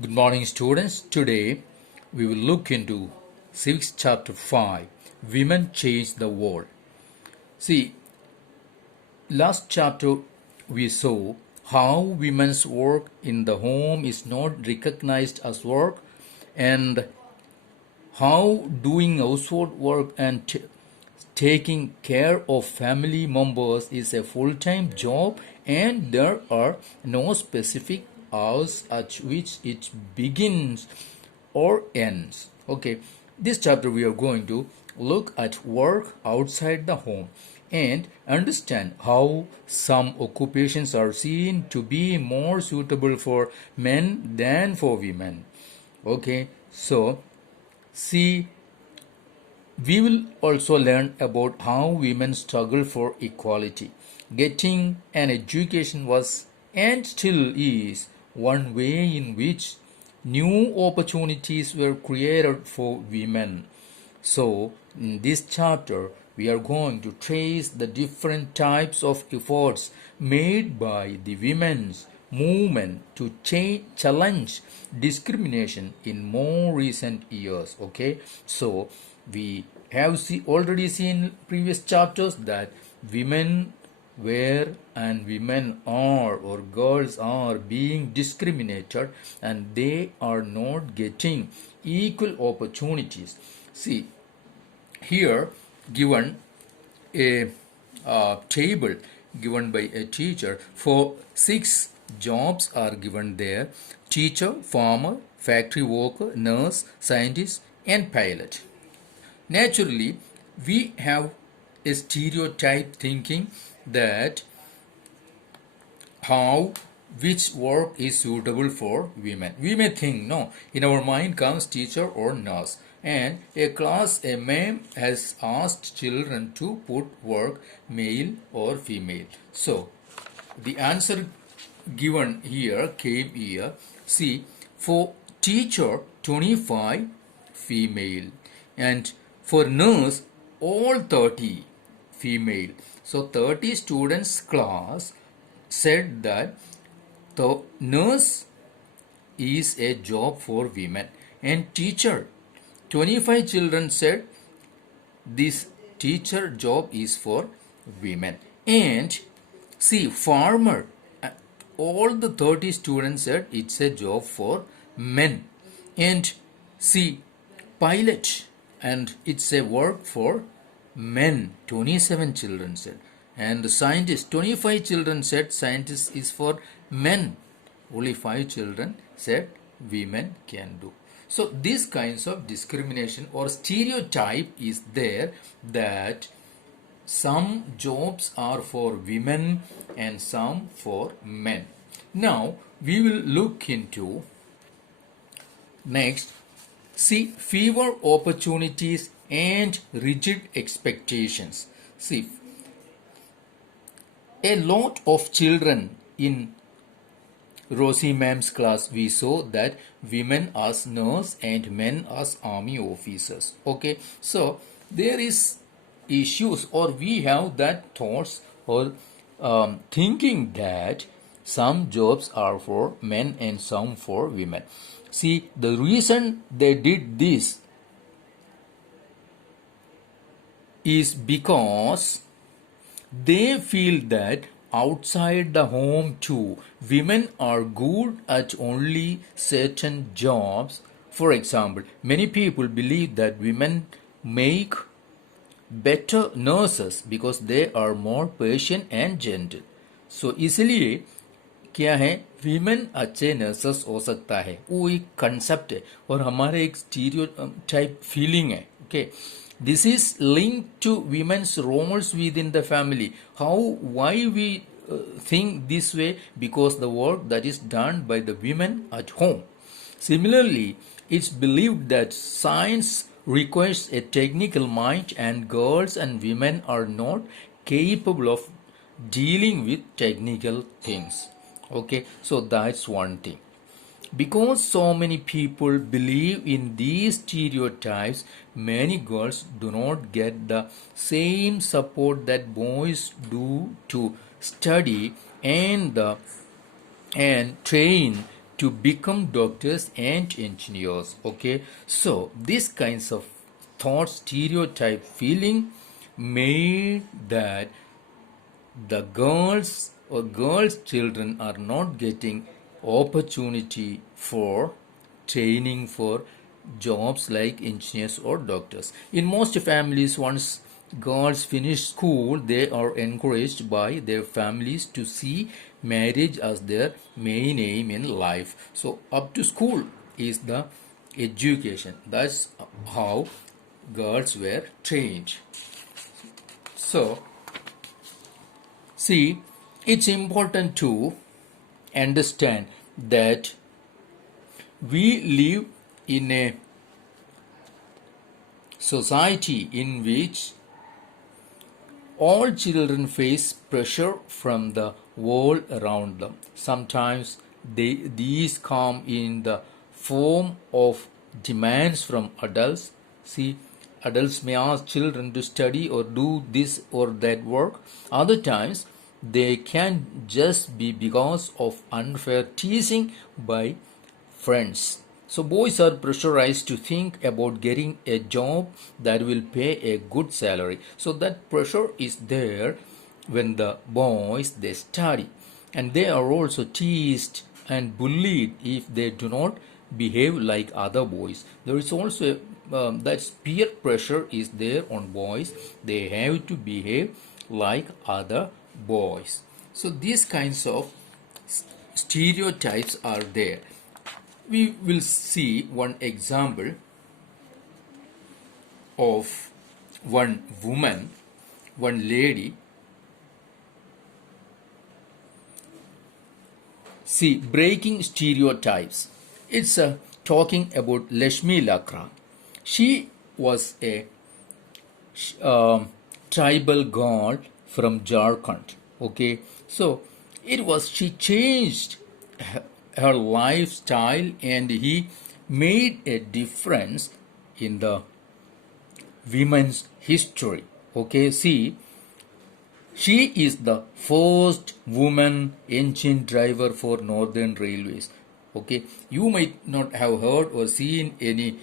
Good morning, students. Today we will look into Civics Chapter 5 Women Change the World. See, last chapter we saw how women's work in the home is not recognized as work and how doing household work and taking care of family members is a full-time job and there are no specific hours at which it begins or ends. Okay, this chapter we are going to look at work outside the home and understand how some occupations are seen to be more suitable for men than for women. Okay, so see, we will also learn about how women struggle for equality. Getting an education was and still is one way in which new opportunities were created for women. So, in this chapter, we are going to trace the different types of efforts made by the women's movement to challenge discrimination in more recent years. Okay, so we have already seen previous chapters that women were and women are or girls are being discriminated and they are not getting equal opportunities. See, here given a table given by a teacher for 6 jobs are given there: teacher, farmer, factory worker, nurse, scientist and pilot. Naturally, we have a stereotype thinking that how which work is suitable for women. We may think, no, in our mind comes teacher or nurse. And a ma'am has asked children to put work male or female. So the answer given here came here. See, for teacher 25 female and for nurse all 30 female. So 30 students class said that the nurse is a job for women and teacher 25 children said this teacher job is for women. And see, farmer, all the 30 students said it's a job for men. And see, pilot, and it's a work for men, 27 children said. And the scientist, 25 children said scientist is for men, only 5 children said women can do. So these kinds of discrimination or stereotype is there that some jobs are for women and some for men. Now we will look into next. See, fewer opportunities and rigid expectations. See, a lot of children in Rosie ma'am's class, we saw that women as nurse and men as army officers. Okay, so there is issues or we have that thoughts or thinking that some jobs are for men and some for women. See, the reason they did this is because they feel that outside the home too, women are good at only certain jobs. For example, many people believe that women make better nurses because they are more patient and gentle. So इसलिए क्या है, women अच्छे nurses हो सकता है, वो एक concept है और हमारे एक स्टीरियोटाइप फीलिंग है. Okay, this is linked to women's roles within the family. Why we think this way? Because the work that is done by the women at home. Similarly, it's believed that science requires a technical mind and girls and women are not capable of dealing with technical things. Okay, so that's one thing. Because so many people believe in these stereotypes, many girls do not get the same support that boys do to study and train to become doctors and engineers. Okay, so these kinds of thought, stereotype, feeling made that the girls children are not getting opportunity for training for jobs like engineers or doctors. In most families, once girls finish school, they are encouraged by their families to see marriage as their main aim in life. So up to school is the education. That's how girls were trained. So see, it's important to understand that we live in a society in which all children face pressure from the world around them. Sometimes these come in the form of demands from adults. See, adults may ask children to study or do this or that work. Other times, they can just be because of unfair teasing by friends. So boys are pressurized to think about getting a job that will pay a good salary. So that pressure is there when the boys they study, and they are also teased and bullied if they do not behave like other boys. There is also that peer pressure is there on boys. They have to behave like other boys. So these kinds of stereotypes are there. We will see one example of one woman, one lady. See, breaking stereotypes. It's talking about Lashmi Lakra. She was a tribal girl from Jharkhand. Okay, so she changed her lifestyle, and he made a difference in the women's history. Okay, see, she is the first woman engine driver for Northern Railways. Okay, you might not have heard or seen any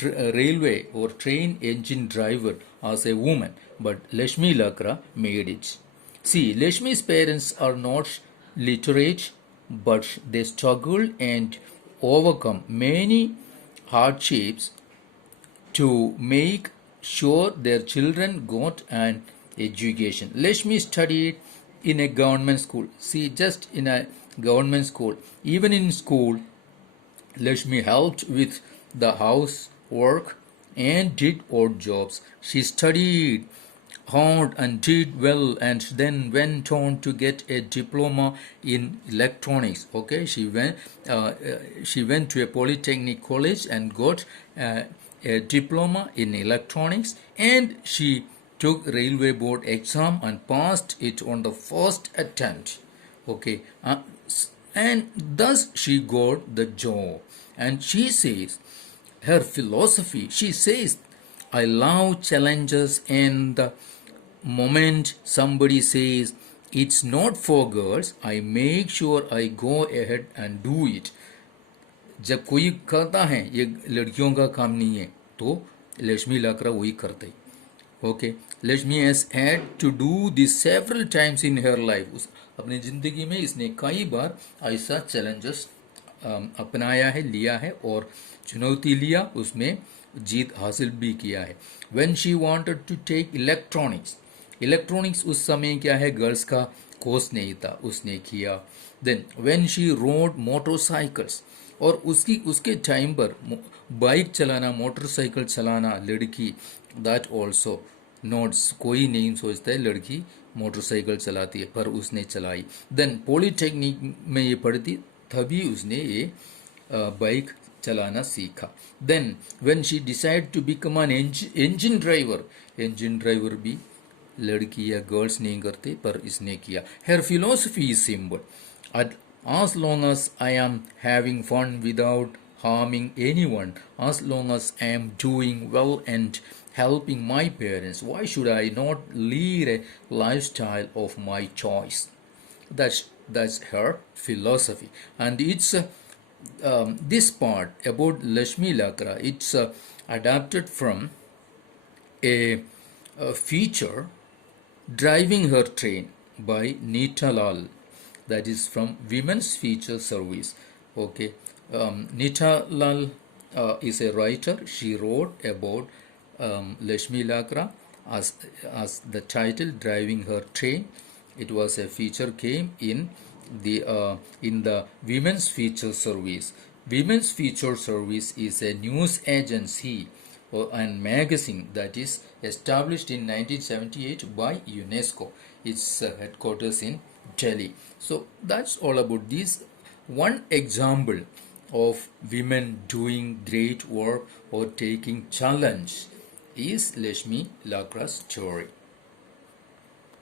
railway or train engine driver as a woman, but Lashmi Lakra made it. See, Lashmi's parents are not literate, but they struggle and overcome many hardships to make sure their children got an education. Lashmi studied in a government school. See, just in a government school. Even in school, Lashmi helped with the housework and did odd jobs. She studied hard and did well, and then went on to get a diploma in electronics. Okay, she went to a polytechnic college and got a diploma in electronics, and she took railway board exam and passed it on the first attempt. Okay, and thus she got the job. And she says her philosophy, she says, I love challenges, and the moment somebody says it's not for girls, I make sure I go ahead and do it. जब कोई कहता है ये लड़कियों का काम नहीं है, तो लक्ष्मी लाकरा वही करते. Okay, Lakshmi has had to do this several times in her life. अपनी जिंदगी में इसने कई बार ऐसा चैलेंजेस अपनाया है, लिया है और चुनौती लिया, उसमें जीत हासिल भी किया है. When she wanted to take electronics उस समय क्या है, गर्ल्स का कोर्स नहीं था, उसने किया. Then when she rode motorcycles, और उसके टाइम पर बाइक चलाना, मोटरसाइकिल चलाना लड़की, दैट ऑल्सो नोट्स, कोई नहीं सोचता है लड़की मोटरसाइकिल चलाती है, पर उसने चलाई. देन पॉलीटेक्निक में ये पढ़ती, तभी उसने ये बाइक चलाना सीखा. Then when she decide to become an engine driver भी लड़की या गर्ल्स नहीं करते, पर इसने किया. Her philosophy is simple. As long as I am having fun without harming anyone, as long as I am doing well and helping my parents, why should I not lead a lifestyle of my choice? That's That's her philosophy. And it's this part about Lakshmi Lakra, it's adapted from a, a feature, Driving Her Train by Nita Lal. That is from Women's Feature Service. Okay. Nita Lal is a writer. She wrote about Lakshmi Lakra as the title Driving Her Train. It was a feature came in the Women's Feature Service. Women's Feature Service is a news agency and magazine that is established in 1978 by UNESCO. Its headquarters in Delhi. So that's all about this. One example of women doing great work or taking challenge is Lakshmi Lakra's story.